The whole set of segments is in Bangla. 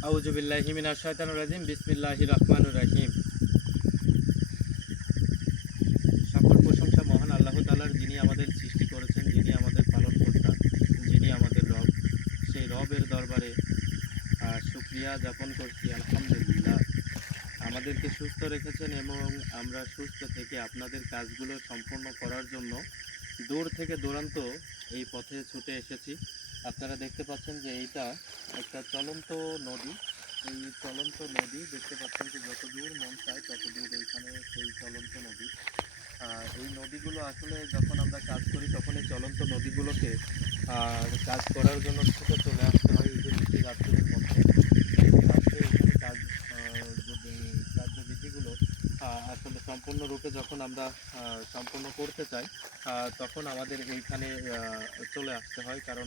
আউযু বিল্লাহি মিনাশ শাইতানির রাজিম। বিসমিল্লাহির রহমানির রহিম। সকল প্রশংসা মহান আল্লাহ তাআলার, যিনি আমাদের সৃষ্টি করেছেন, যিনি আমাদের পালনকর্তা, যিনি আমাদের রব। সেই রবের দরবারে শুকরিয়া জ্ঞাপন করছি, আলহামদুলিল্লাহ। আমাদেরকে সুস্থ রেখেছেন এবং আমরা সুস্থ থেকে আপনাদের কাজগুলো সম্পূর্ণ করার জন্য দূর থেকে দূরান্ত এই পথে ছুটে এসেছি। আপনারা দেখতে পাচ্ছেন যে এইটা একটা চলন্ত নদী। এই চলন্ত নদী দেখতে পাচ্ছেন যে যত দূর মন চায় তত দূর এইখানে সেই চলন্ত নদী। এই নদীগুলো আসলে যখন আমরা কাজ করি তখন এই চলন্ত নদীগুলোকে কাজ করার জন্য ছুটে চলে আসতে হয় এই যে নিচে রাত্রের মধ্যে। এই রাত্রে এখানে কার্যবিধিগুলো আসলে সম্পূর্ণরূপে যখন আমরা সম্পূর্ণ করতে চাই তখন আমাদের এইখানে চলে আসতে হয়, কারণ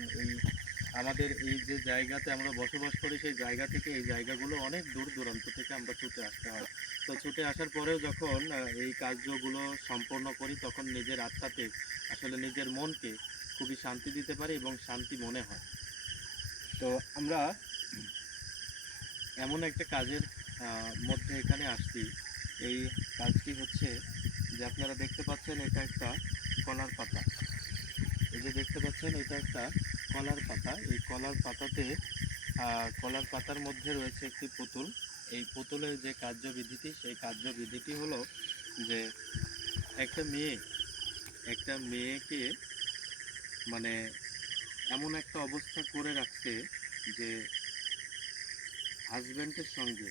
আমাদের এই যে জায়গাতে আমরা বসবাস করি সেই জায়গা থেকে এই জায়গাগুলো অনেক দূর দূরান্ত থেকে আমরা ছুটে আসতে হয়। তো ছুটে আসার পরেও যখন এই কার্যগুলো সম্পন্ন করি তখন নিজের আত্মাতে আসলে নিজের মনকে খুবই শান্তি দিতে পারি এবং শান্তি মনে হয়। তো আমরা এমন একটা কাজের মধ্যে এখানে আসছি। এই কাজটি হচ্ছে যে আপনারা দেখতে পাচ্ছেন এটা একটা কলার পাতা। এই যে দেখতে পাচ্ছেন এটা একটা কলার পাতা। এই কলার পাতাতে কলার পাতার মধ্যে রয়েছে একটি পুতুল। এই পুতুলের যে কার্যবিধিটি, সেই কার্যবিধিটি হলো যে একটা মেয়েকে মানে এমন একটা অবস্থা করে রাখছে যে হাজব্যান্ডের সঙ্গে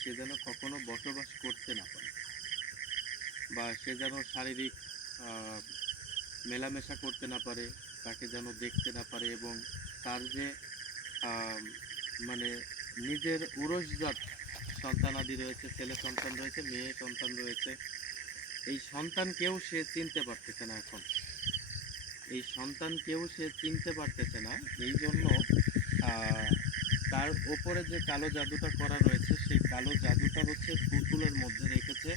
সে যেন কখনো বসবাস করতে না পারে, বা সে যেন শারীরিক মেলামেশা করতে না পারে, তাকে যেন দেখতে না পারে, এবং তার যে মানে নিজের উরসজাত সন্তানাদি রয়েছে, ছেলে সন্তান রয়েছে, মেয়ে সন্তান রয়েছে, এই সন্তানকেও সে চিনতে পারতেছে না। এখন এই সন্তানকেও সে চিনতে পারতেছে না। এই জন্য তার ওপরে যে কালো জাদুটা করা রয়েছে সেই কালো জাদুটা হচ্ছে পুতুলের মধ্যে রেখেছে।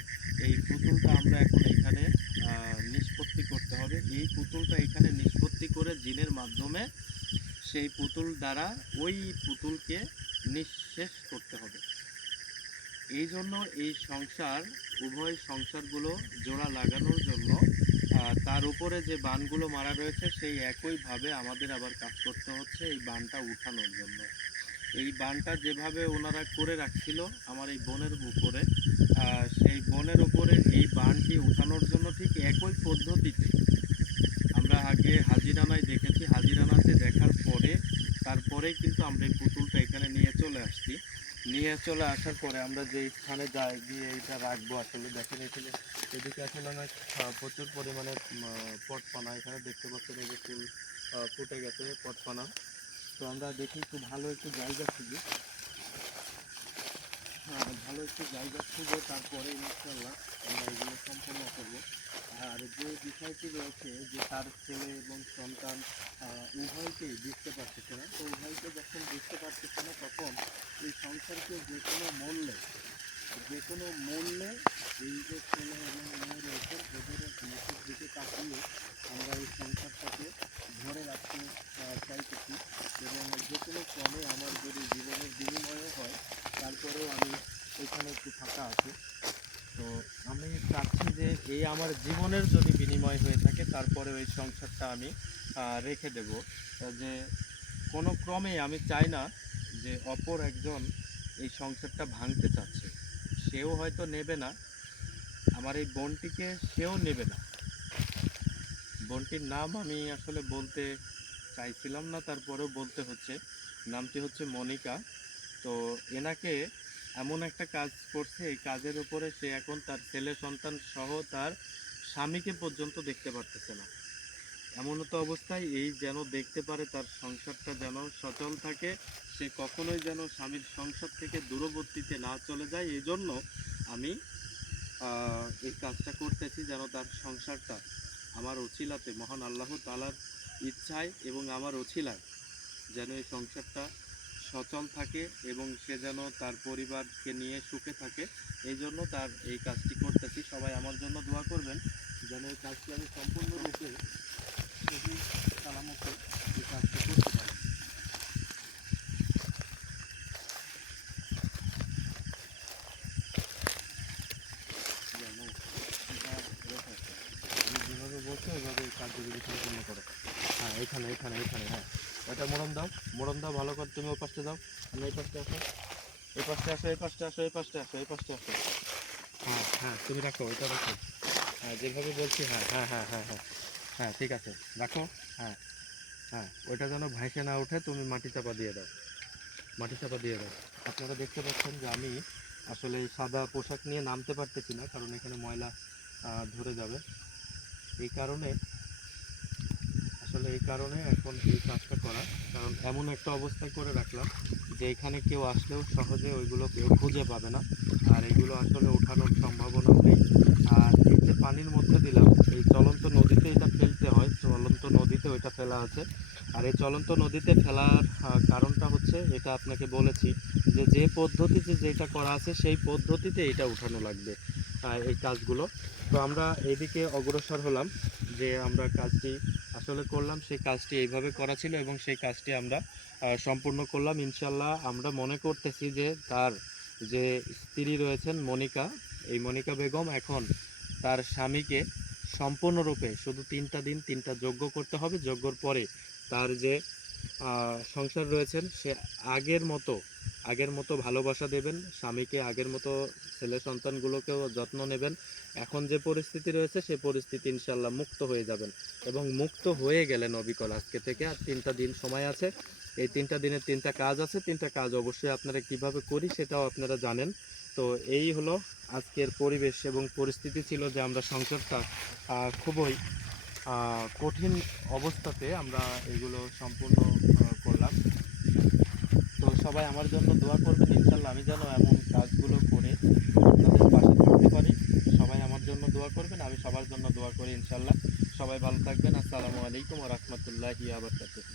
এই পুতুলটা আমরা এখন এখানে নিষ্পত্তি করতে হবে। এই পুতুলটা এখানে নিষ্পত্তি করে জিনের মাধ্যমে সেই পুতুল দ্বারা ওই পুতুলকে নিঃশেষ করতে হবে। এই জন্য এই উভয় সংসারগুলো জোড়া লাগানোর জন্য তার উপরে যে বানগুলো মারা রয়েছে সেই একইভাবে আমাদের আবার কাজ করতে হচ্ছে এই বানটা উঠানোর জন্য। এই বানটা যেভাবে ওনারা করে রাখছিল আমার এই বনের উপরে, সেই বনের উপরে এই বানটি উঠানোর জন্য ঠিক একই পদ্ধতিতে আমরা আগে হাজিরানায় দেখেছি। হাজিরানাতে দেখার পরে তারপরেই কিন্তু আমরা এই পুতুলটা এখানে নিয়ে চলে আসছি। নিয়ে চলে আসার পরে আমরা যে স্থানে যাই গিয়ে এইটা রাখবো, আসলে দেখেন এখানে এদিকে আসলে অনেক প্রচুর পরিমাণে পটপানা এখানে দেখতে পাচ্ছেন, এই যে ফুল ফুটে গেছে পটপানা। তো আমরা দেখি একটু ভালো একটু জায়গা খুঁজি, তারপরে ইনশাআল্লাহ আমরা এগুলো সম্পন্ন করবো। আর যে বিষয়টি রয়েছে যে তার ছেলে এবং সন্তান উভয়কেই বুঝতে পারতেছে না, তো উভয়কে যখন বুঝতে পারতেছে না তখন এই সংসারকে যে কোনো মূল্যে এই যে ছেলে এবং মেয়ে রয়েছে এদের মুখের দিকে তাকিয়ে আমরা এই সংসারটাকে ধরে রাখতে চাইতেছি, এবং যে কোনো ক্রমে আমার যদি জীবনের বিনিময়ে হয় তারপরেও আমি এখানে একটু ফাঁকা আছি। তো আমি চাচ্ছি যে এই আমার জীবনের যদি বিনিময় হয়ে থাকে তারপরে ওই সংসারটা আমি রেখে দেব। যে কোনো ক্রমে আমি চাই না যে অপর একজন এই সংসারটা ভাঙতে চাচ্ছে, সেও হয়তো নেবে না, আমার এই বোনটিকে সেও নেবে না। বোনটির নাম আমি আসলে বলতে চাইছিলাম না, তারপরেও বলতে হচ্ছে। নামটি হচ্ছে মনিকা। তো এনাকে এমন একটা কাজ করছে, এই কাজের উপরে সে এখন তার ছেলে সন্তান সহ তার স্বামীকে পর্যন্ত দেখতে পারতেছে না। এমনতো অবস্থায় এই যেন দেখতে পারে তার সংসারটা যেন সচল থাকে, সে কখনোই যেন স্বামীর সংসার থেকে দূরবর্তীতে না চলে যায়। এই জন্য আমি এই কাজটা করতেছি, যেন তার সংসারটা আমার ওছিলাতে, মহান আল্লাহ তাআলার ইচ্ছায় এবং আমার ওছিলায় যেন এই সংসারটা সচল থাকে এবং সে যেন তার পরিবারকে নিয়ে সুখে থাকে। এই জন্য তার এই কাজটি করতেছি। সবাই আমার জন্য দোয়া করবেন যেন এই কাজটি আমি সম্পূর্ণরূপে সহি সালামতে এই কাজটি করতে পারি। এখানে এখানে এখানে, হ্যাঁ এটা মোড়ন দাও ভালো করে। তুমি ওই পাশে দাও, আমি এই পাশে আসো, এই পাশে আসো, এই পাশে আসো, এই পাশে আসো, এই পাশে আসো। হ্যাঁ হ্যাঁ তুমি রাখো, ওইটা রাখো। হ্যাঁ যেভাবে বলছি, হ্যাঁ হ্যাঁ হ্যাঁ হ্যাঁ হ্যাঁ হ্যাঁ ঠিক আছে, রাখো। হ্যাঁ হ্যাঁ ওইটা যেন ভাসে না ওঠে, তুমি মাটি চাপা দিয়ে দাও, মাটি চাপা দিয়ে দাও। আপনারা দেখতে পাচ্ছেন যে আমি আসলে এই সাদা পোশাক নিয়ে নামতে পারতেছি না, কারণ এখানে ময়লা ধরে যাবে। এই কারণে আসলে এই কারণে এখন এই কাজটা করা, কারণ এমন একটা অবস্থায় করে রাখলাম যে এখানে কেউ আসলেও সহজে ওইগুলো কেউ খুঁজে পাবে না, আর এগুলো আসলে ওঠানোর সম্ভাবনা নেই। আর এই যে পানির মধ্যে দিলাম, এই চলন্ত নদীতে এটা ফেলতে হয়, চলন্ত নদীতে ওইটা ফেলা আছে। আর এই চলন্ত নদীতে ফেলার কারণটা হচ্ছে, এটা আপনাকে বলেছি যে যে পদ্ধতিতে যেটা করা আছে সেই পদ্ধতিতে এটা উঠানো লাগবে এই কাজগুলো। তো আমরা এইদিকে অগ্রসর হলাম, যে আমরা কাজটি আসলে করলাম, সেই কাজটি এইভাবে করা ছিল এবং সেই কাজটি আমরা সম্পূর্ণ করলাম ইনশাল্লাহ। আমরা মনে করতেছি যে তার যে স্ত্রী রয়েছেন মনিকা, এই মনিকা বেগম এখন তার স্বামীকে সম্পূর্ণরূপে শুধু 3টা দিন 3টা যজ্ঞ করতে হবে। যজ্ঞর পরে তার যে সংসার রয়েছেন, সে আগের মতো ভালোবাসা দেবেন স্বামীকে, আগের মতো ছেলে সন্তানগুলোকেও যত্ন নেবেন। এখন যে পরিস্থিতি রয়েছে সেই পরিস্থিতি ইনশাল্লাহ মুক্ত হয়ে যাবেন, এবং মুক্ত হয়ে গেলেন অবিকল আজকে থেকে। আর 3টা দিন সময় আছে, এই 3টা দিনের 3টা কাজ আছে, 3টা কাজ অবশ্যই আপনারা কিভাবে করি সেটাও আপনারা জানেন। তো এই হলো আজকের পরিবেশ এবং পরিস্থিতি ছিল, যে আমরা সংসারটা খুবই কঠিন অবস্থাতে আমরা এগুলো সম্পূর্ণ করলাম। তো সবাই আমার জন্য দোয়া করবেন ইনশাল্লাহ, আমি যেন এমন কাজগুলো করে আপনাদের পাশে থাকতে পারি। সবাই আমার জন্য দোয়া করবেন, আমি সবার জন্য দোয়া করি ইনশাল্লাহ। সবাই ভালো থাকবেন। আসসালামু আলাইকুম ওয়া রাহমাতুল্লাহি ওয়া বারাকাতুহু।